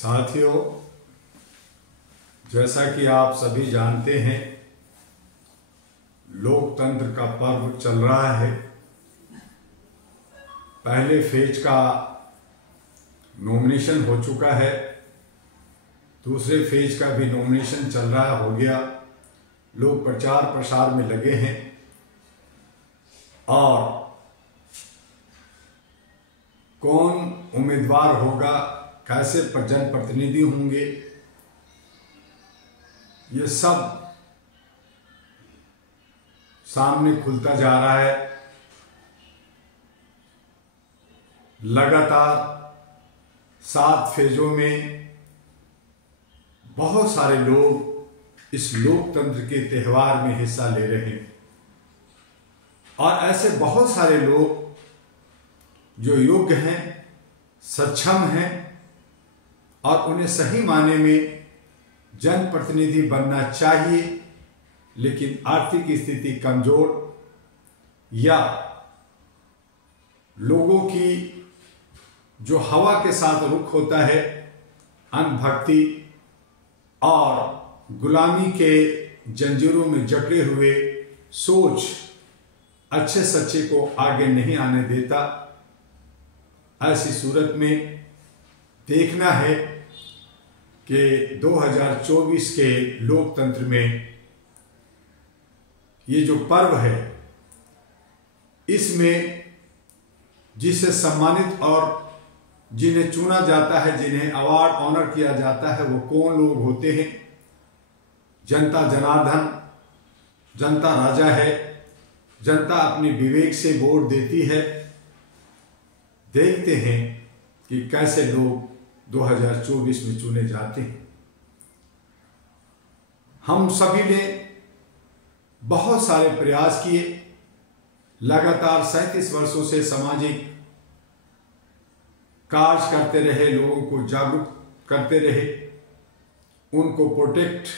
साथियों, जैसा कि आप सभी जानते हैं, लोकतंत्र का पर्व चल रहा है। पहले फेज का नॉमिनेशन हो चुका है, दूसरे फेज का भी नॉमिनेशन चल रहा हो गया। लोग प्रचार प्रसार में लगे हैं और कौन उम्मीदवार होगा, कैसे जनप्रतिनिधि होंगे, ये सब सामने खुलता जा रहा है। लगातार 7 फेजों में बहुत सारे लोग इस लोकतंत्र के त्यौहार में हिस्सा ले रहे हैं और ऐसे बहुत सारे लोग जो योग्य हैं, सक्षम हैं और उन्हें सही मायने में जनप्रतिनिधि बनना चाहिए, लेकिन आर्थिक स्थिति कमजोर या लोगों की जो हवा के साथ रुख होता है, अंधभक्ति और गुलामी के जंजीरों में जकड़े हुए सोच अच्छे सच्चे को आगे नहीं आने देता। ऐसी सूरत में देखना है कि 2024 के लोकतंत्र में ये जो पर्व है, इसमें जिसे सम्मानित और जिन्हें चुना जाता है, जिन्हें अवार्ड ऑनर किया जाता है, वो कौन लोग होते हैं। जनता जनार्दन, जनता राजा है। जनता अपने विवेक से वोट देती है। देखते हैं कि कैसे लोग 2024 में चुने जाते हैं। हम सभी ने बहुत सारे प्रयास किए, लगातार 37 वर्षों से सामाजिक कार्य करते रहे, लोगों को जागरूक करते रहे। उनको प्रोटेक्ट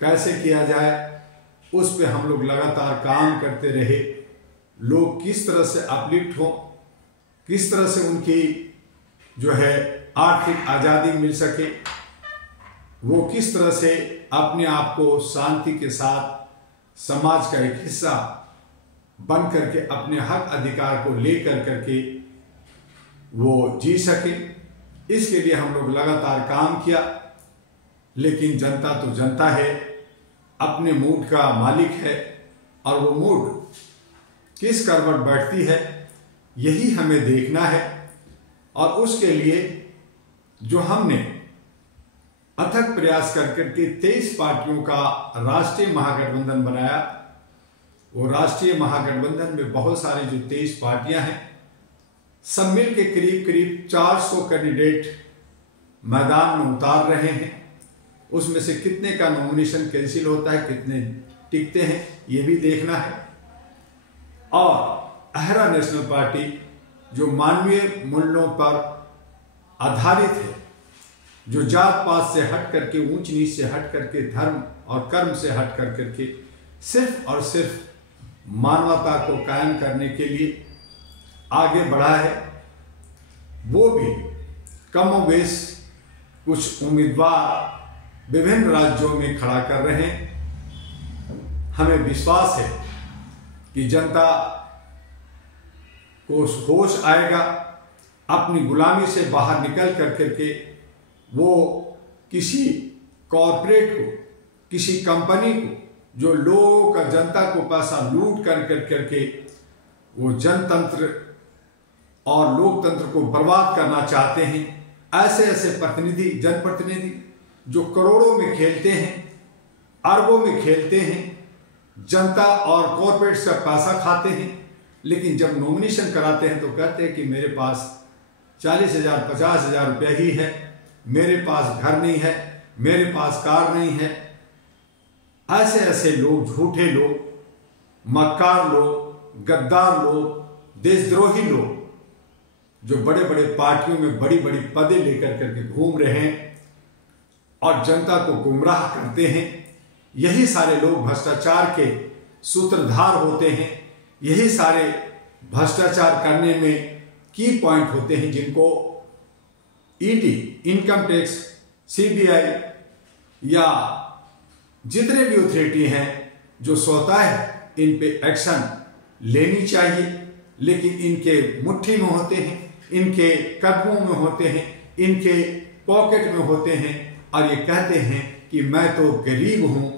कैसे किया जाए, उस पे हम लोग लगातार काम करते रहे। लोग किस तरह से अपलिफ्ट हो, किस तरह से उनकी जो है आर्थिक आज़ादी मिल सके, वो किस तरह से अपने आप को शांति के साथ समाज का एक हिस्सा बन करके अपने हक अधिकार को लेकर करके वो जी सके। इसके लिए हम लोग लगातार काम किया, लेकिन जनता तो जनता है, अपने मूड का मालिक है और वो मूड किस करवट बैठती है, यही हमें देखना है। और उसके लिए जो हमने अथक प्रयास कर करके 23 पार्टियों का राष्ट्रीय महागठबंधन बनाया, वो राष्ट्रीय महागठबंधन में बहुत सारी जो 23 पार्टियां हैं, सब मिल के करीब करीब 400 कैंडिडेट मैदान में उतार रहे हैं। उसमें से कितने का नॉमिनेशन कैंसिल होता है, कितने टिकते हैं, ये भी देखना है। और अहरा नेशनल पार्टी जो मानवीय मूल्यों पर आधारित है, जो जात पात से हट करके, ऊंच नीच से हट करके, धर्म और कर्म से हट कर करके सिर्फ और सिर्फ मानवता को कायम करने के लिए आगे बढ़ा है, वो भी कमोबेश कुछ उम्मीदवार विभिन्न राज्यों में खड़ा कर रहे हैं। हमें विश्वास है कि जनता को होश आएगा, अपनी गुलामी से बाहर निकल कर करके वो किसी कॉरपोरेट को, किसी कंपनी को, जो लोगों का, जनता को पैसा लूट कर करके वो जनतंत्र और लोकतंत्र को बर्बाद करना चाहते हैं, ऐसे ऐसे प्रतिनिधि, जनप्रतिनिधि जो करोड़ों में खेलते हैं, अरबों में खेलते हैं, जनता और कॉरपोरेट्स का पैसा खाते हैं, लेकिन जब नॉमिनेशन कराते हैं तो कहते हैं कि मेरे पास 40,000 50,000 रुपया ही है, मेरे पास घर नहीं है, मेरे पास कार नहीं है। ऐसे ऐसे लोग, झूठे लोग, मक्कार लोग, गद्दार लोग, देशद्रोही लोग, जो बड़े बड़े पार्टियों में बड़ी बड़ी पदें लेकर करके घूम रहे हैं और जनता को गुमराह करते हैं, यही सारे लोग भ्रष्टाचार के सूत्रधार होते हैं। यही सारे भ्रष्टाचार करने में की पॉइंट होते हैं, जिनको ईडी, इनकम टैक्स, सीबीआई या जितने भी अथॉरिटी हैं जो स्वतः इन पे एक्शन लेनी चाहिए, लेकिन इनके मुट्ठी में होते हैं, इनके कदमों में होते हैं, इनके पॉकेट में होते हैं और ये कहते हैं कि मैं तो गरीब हूं,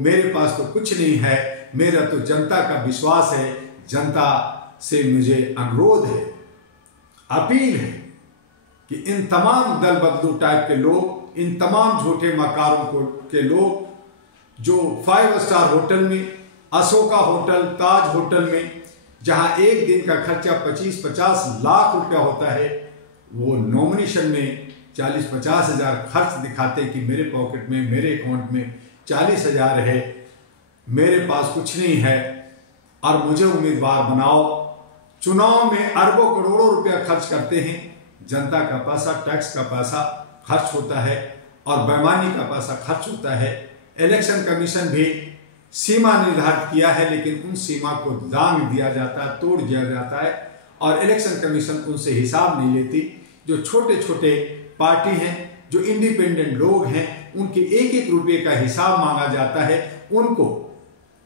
मेरे पास तो कुछ नहीं है, मेरा तो जनता का विश्वास है, जनता से मुझे अनुरोध है, अपील है कि इन तमाम दल बदलू टाइप के लोग, इन तमाम झूठे मकारों के लोग जो 5 स्टार होटल में, अशोका होटल, ताज होटल में जहां एक दिन का खर्चा 25-50 लाख रुपया होता है, वो नॉमिनेशन में 40-50 हजार खर्च दिखाते कि मेरे पॉकेट में, मेरे अकाउंट में 40 हजार है, मेरे पास कुछ नहीं है और मुझे उम्मीदवार बनाओ। चुनाव में अरबों करोड़ों रुपया खर्च करते हैं, जनता का पैसा, टैक्स का पैसा खर्च होता है और बेईमानी का पैसा खर्च होता है। इलेक्शन कमीशन भी सीमा निर्धारित किया है, लेकिन उन सीमा को लांघ दिया जाता है, तोड़ दिया जाता है और इलेक्शन कमीशन उनसे हिसाब नहीं लेती। जो छोटे छोटे पार्टी हैं, जो इंडिपेंडेंट लोग हैं, उनके 1-1 रुपये का हिसाब मांगा जाता है। उनको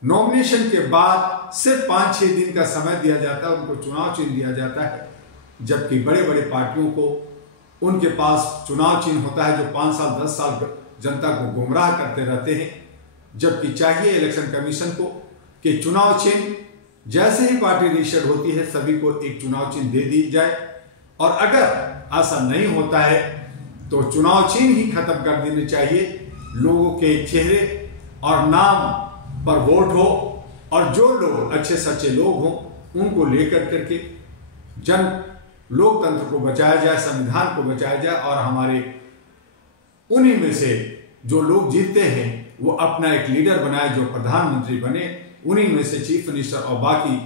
नॉमिनेशन के बाद सिर्फ 5-6 दिन का समय दिया जाता है, उनको चुनाव चिन्ह दिया जाता है, जबकि बड़े बड़े पार्टियों को उनके पास चुनाव चिन्ह होता है जो 5 साल 10 साल जनता को गुमराह करते रहते हैं। जबकि चाहिए इलेक्शन कमीशन को कि चुनाव चिन्ह जैसे ही पार्टी रजिस्टर्ड होती है सभी को एक चुनाव चिन्ह दे दी जाए, और अगर ऐसा नहीं होता है तो चुनाव चिन्ह ही खत्म कर देने चाहिए। लोगों के चेहरे और नाम पर वोट हो और जो लोग अच्छे सच्चे लोग हों उनको लेकर करके जन लोकतंत्र को बचाया जाए, संविधान को बचाया जाए और हमारे उन्हीं में से जो लोग जीतते हैं वो अपना एक लीडर बनाए जो प्रधानमंत्री बने, उन्हीं में से चीफ मिनिस्टर और बाकी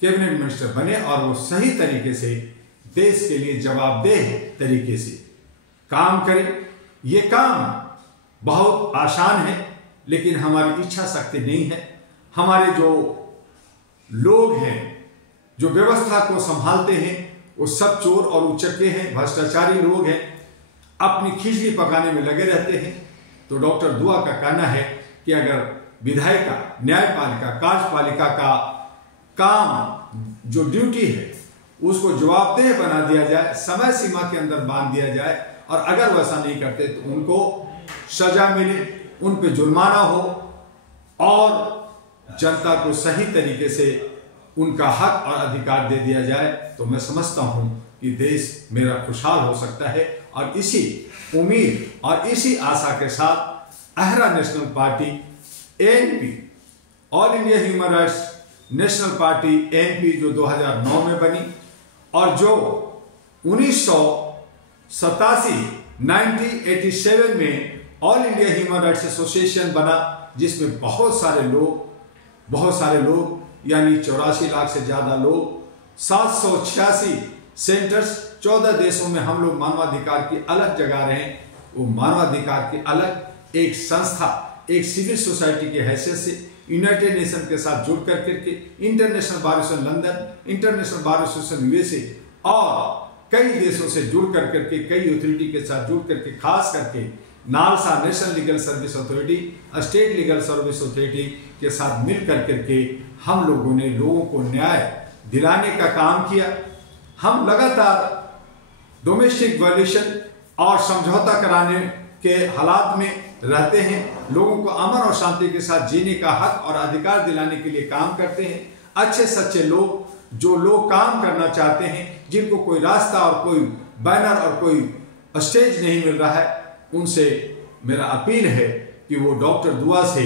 कैबिनेट मिनिस्टर बने और वो सही तरीके से देश के लिए जवाबदेह तरीके से काम करें। ये काम बहुत आसान है, लेकिन हमारी इच्छा शक्ति नहीं है। हमारे जो लोग हैं जो व्यवस्था को संभालते हैं वो सब चोर और उचक्के हैं, भ्रष्टाचारी लोग हैं, अपनी खिचड़ी पकाने में लगे रहते हैं। तो डॉक्टर दुआ का कहना है कि अगर विधायिका, न्यायपालिका, कार्यपालिका का काम जो ड्यूटी है उसको जवाबदेह बना दिया जाए, समय सीमा के अंदर बांध दिया जाए, और अगर वैसा नहीं करते तो उनको सजा मिले, उन पे जुर्माना हो और जनता को सही तरीके से उनका हक और अधिकार दे दिया जाए, तो मैं समझता हूं कि देश मेरा खुशहाल हो सकता है। और इसी उम्मीद और इसी आशा के साथ अहरा national party ANP, all India human rights national party ANP जो 2009 में बनी और जो 1987 में all India human rights association बना, जिसमें बहुत सारे लोग यानी 84 लाख से ज्यादा लोग, 786 सेंटर्स, 14 देशों में हम लोग मानवाधिकार की अलग जगह रहे। वो मानवाधिकार की अलग एक संस्था, एक सिविल सोसाइटी की हैसियत से यूनाइटेड नेशन के साथ जुड़ करके international bar association London, international bar association USA और कई देशों से जुड़ करके, कई अथॉरिटी के साथ जुड़ करके, खास करके NALSA national legal service authority, state legal service authority के साथ मिल करके हम लोगों ने लोगों को न्याय दिलाने का काम किया। हम लगातार डोमेस्टिक वायलेशन और समझौता कराने के हालात में रहते हैं। लोगों को अमन और शांति के साथ जीने का हक और अधिकार दिलाने के लिए काम करते हैं। अच्छे सच्चे लोग, जो लोग काम करना चाहते हैं, जिनको कोई रास्ता और कोई बैनर और कोई स्टेज नहीं मिल रहा है, उनसे मेरा अपील है कि वो डॉक्टर दुआ से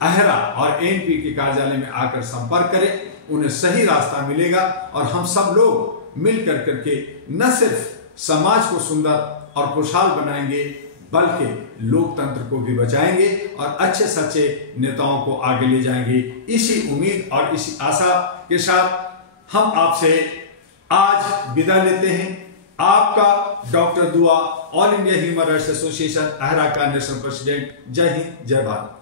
अहरा और ANP के कार्यालय में आकर संपर्क करें। उन्हें सही रास्ता मिलेगा और हम सब लोग मिलकर करके न सिर्फ समाज को सुंदर और खुशहाल बनाएंगे, बल्कि लोकतंत्र को भी बचाएंगे और अच्छे सच्चे नेताओं को आगे ले जाएंगे। इसी उम्मीद और इसी आशा के साथ हम आपसे आज विदा लेते हैं। आपका doctor Dua, all India human rights association अहरा का नेशनल प्रेसिडेंट। जय हिंद, जय भारत।